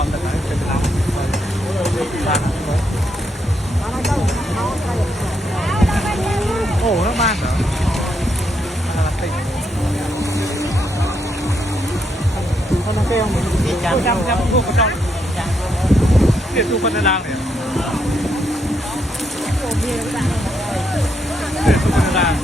อนแต่ไหนเป็นน้ำโอ้น้ำมันเหรออะไรติดเขาต้องเกลี้ยงเหมือนจำพวกเขาจ้องเดี๋ยวดูพันธุ์ดังเนี่ยเดี๋ยวดูพันธุ์ดัง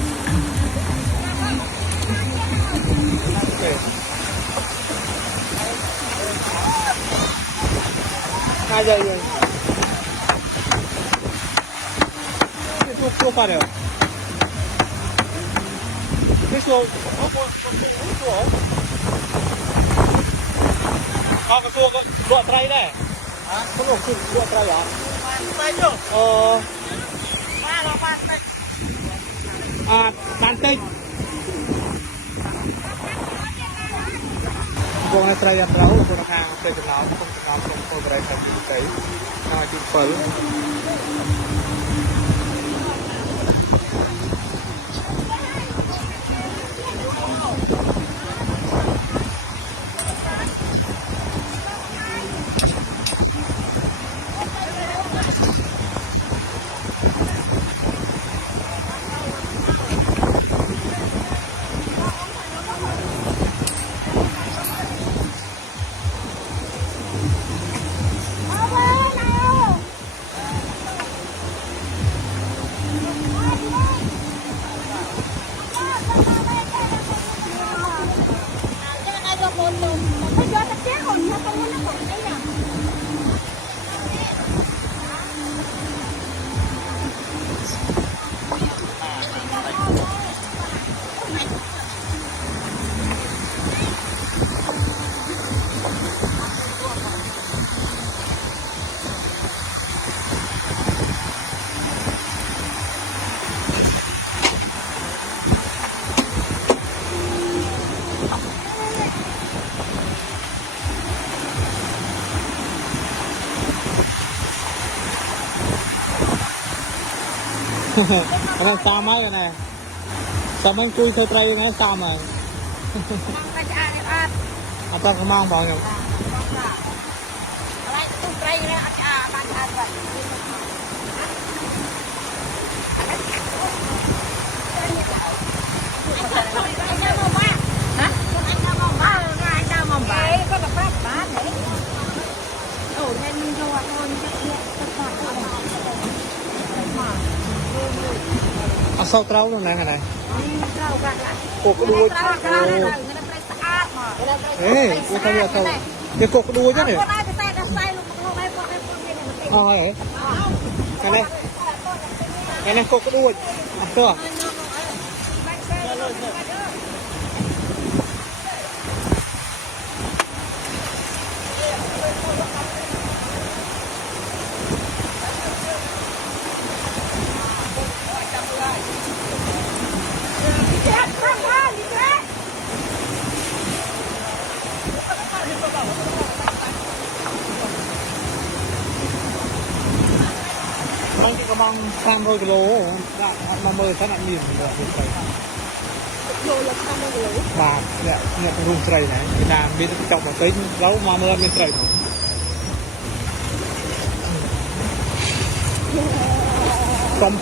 อาจจะยังตัวเดียวไม่ชัวร์เขาคนไม่ชัวร์เขากระตัวก็รวดไรได้เขาบอกคือรวดไรเหรอไปจ้ะมาเราบ้านเต็กบ้านเต็กพวกนั้นไตรยันเราตัวทางเป็นจำนวนของคนไตรทางจิตใจทางจิตเปิลอะไรซ้ำไหมเนี่ยซ้ำมันคุยเธอไตรยังไงซ้ำไหมอาจารย์ก็มองบอกอยู่อะไรตุ้งไตรเลยอาจารย์บ้านอาจารย์เอาเสาเท้าตรงไหนกันไหนโกกดูเฮ้ยกูทำยังไงเดี๋ยวโกกดูจ้ะเนี่ยอ๋อเหรอกันไหนกันไหนโกกดูตัว Bang cái băng 30 kg đã 50 sát nạn miền rồi và nhận rung sợi này là bên trong một cái gấu mà mưa bên sợi trong